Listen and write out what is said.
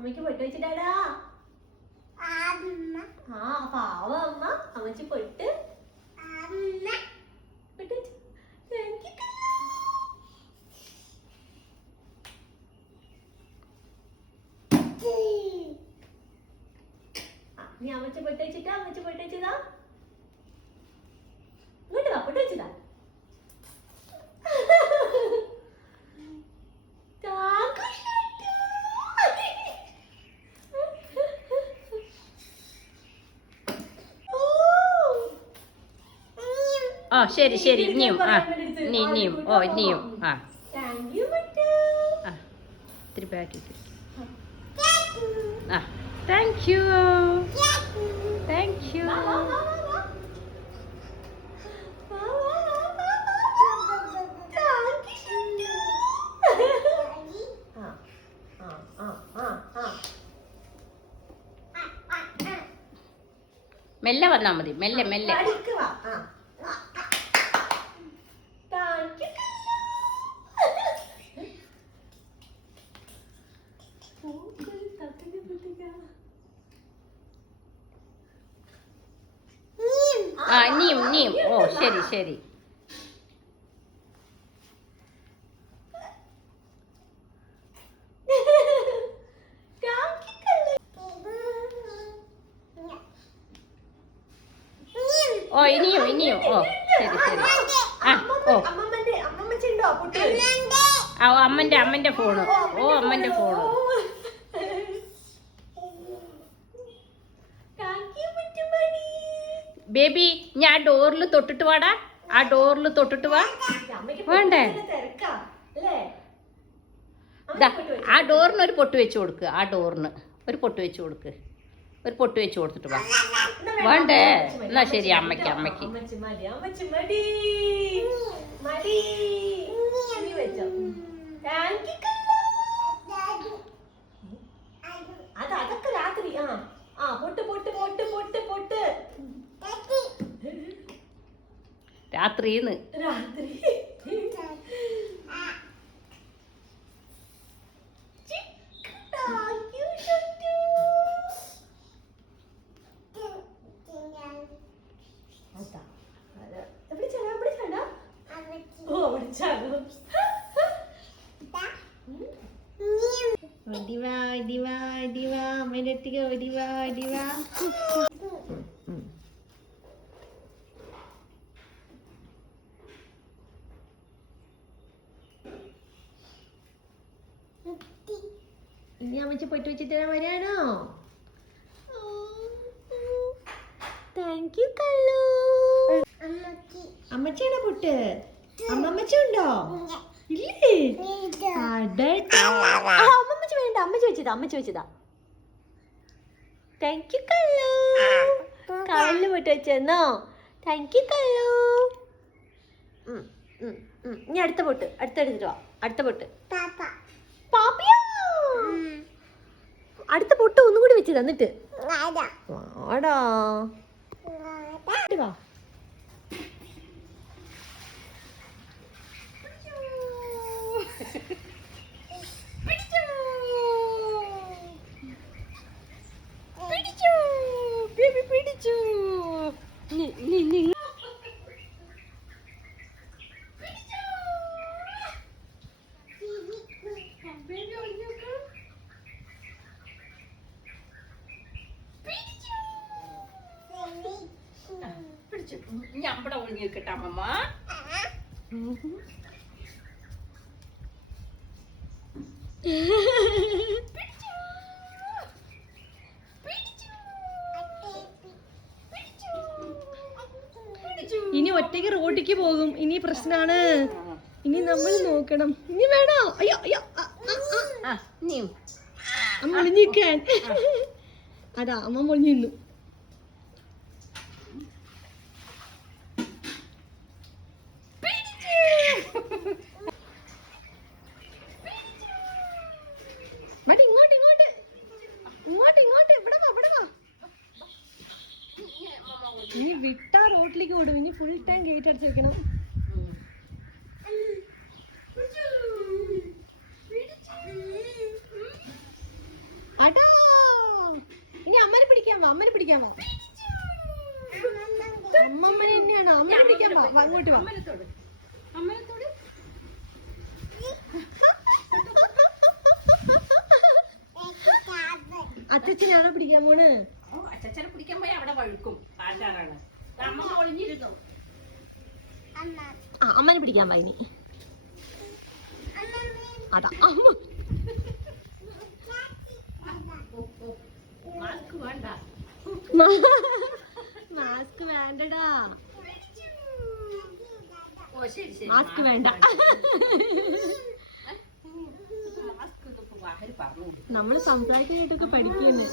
അമ്മയ്ക്ക് പൊട്ട് വെച്ചിട്ടാടാ. ആ പാവ അമ്മ. അമ്മച്ചി പൊട്ട് പൊട്ട് വെച്ചു. നീ അമ്മച്ചി പൊട്ട് വെച്ചിട്ടാ. അമ്മച്ചി പൊട്ട് വെച്ചതാ. ഇങ്ങോട്ട് വാ, പൊട്ട് വെച്ചതാ. ഓ ശരി ശരി, ഇനിയും ഇനിയും ഇനിയും ഇത്തിരി ബാക്കി. Thank you thank you. മെല്ലെ വന്നാ മതി, മെല്ലെ മെല്ലെ. ഇനിയും ഓ ശരി ശരി. ഓ ഇനിയും ഓ ശരി ശരി. അമ്മന്റെ ഫോണ്. ഓ അമ്മന്റെ ഫോണ്. ബേബി ഞാൻ ഡോറിൽ തൊട്ടിട്ട് വാടാ. ആ ഡോറിൽ തൊട്ടിട്ട് വാ. വേണ്ടേ? ആ ഡോറിന് ഒരു പൊട്ട് വെച്ച് കൊടുക്ക്. ആ ഡോറിന് ഒരു പൊട്ട് വെച്ച് കൊടുക്ക്. ഒരു പൊട്ട് വെച്ച് കൊടുത്തിട്ട് വാ. വേണ്ടേ? എന്നാ ശരി, അമ്മയ്ക്ക് അമ്മയ്ക്ക്. അതൊക്കെ രാത്രി. പൊട്ട് പൊട്ട് പൊട്ട് പൊട്ട് പൊട്ട് രാത്രിന്ന്. രാത്രി ഇനി അമ്മച്ചി പൊട്ട് വെച്ചിട്ട് വരാണോ? താങ്ക് യു കള്ളു. അമ്മച്ചിയാണോ പൊട്ട്? അമ്മമ്മച്ചി ഉണ്ടോ? ഇല്ലേ? അമ്മമ്മച്ചി വേണ്ട, അമ്മച്ചി വെച്ചതാ. അമ്മച്ചി വെച്ചതാ. താങ്ക് യു കള്ളു. കള്ളു പൊട്ട് വെച്ചെന്നോ? താങ്ക് യു കള്ളു. ഇനി അടുത്ത പൊട്ട്. അടുത്തെടുത്തിട്ട് വാ. അടുത്ത പൊട്ട്. പാപ്പിയാ. അടുത്ത പൊട്ട് ഒന്നുകൂടി വെച്ച് തന്നിട്ട് വാടാ. വാ. പിടിച്ചു. ഞാൻ ഇവിടെ ഒളിഞ്ഞു നിൽക്കട്ടെ അമ്മമ്മ. ഇനി ഒറ്റയ്ക്ക് റോഡിക്ക് പോകും. ഇനി പ്രശ്നാണ്. ഇനി നമ്മൾ നോക്കണം. ഇനി വേണോ? അയ്യോ അയ്യോ. അമ്മ ഒളിഞ്ഞിരിക്കാൻ. അതാ അമ്മ ഒളിഞ്ഞു നിന്നു. ഇനി വിട്ടാ റോട്ടിലേക്ക് ഓടും. ഇനി ഫുൾ ടൈം ഗേറ്റ് അടച്ചു വെക്കണം. ആട്ടാ പിടിക്കാൻ വാ. അമ്മമ്മനെ തന്നെയാണോ? അമ്മനെ പിടിക്കാൻ വാ. വാ, അങ്ങോട്ട് വാ. അമ്മനത്തോട് അമ്മനത്തോട് അച്ഛനാണോ പിടിക്കാൻ പോണ്? ഓ അച്ഛനെ പിടിക്കാൻ പോയി അവിടെ വഴുക്കും. ആചാരാണ്. അമ്മ ഒളിഞ്ഞിരുന്നു. ആ അമ്മനെ പിടിക്കാൻ വാ ഇനി. അതാ അമ്മ. മാസ്ക് വേണ്ട. മാസ്ക് വേണ്ടടാ. ഓ ശരി ശരി. മാസ്ക് വേണ്ട. മാസ്ക് ഇതൊക്കെ വാഹരി പറഞ്ഞു. നമ്മള് സംസാരിക്കാനായിട്ടൊക്കെ പഠിക്കുന്നേ.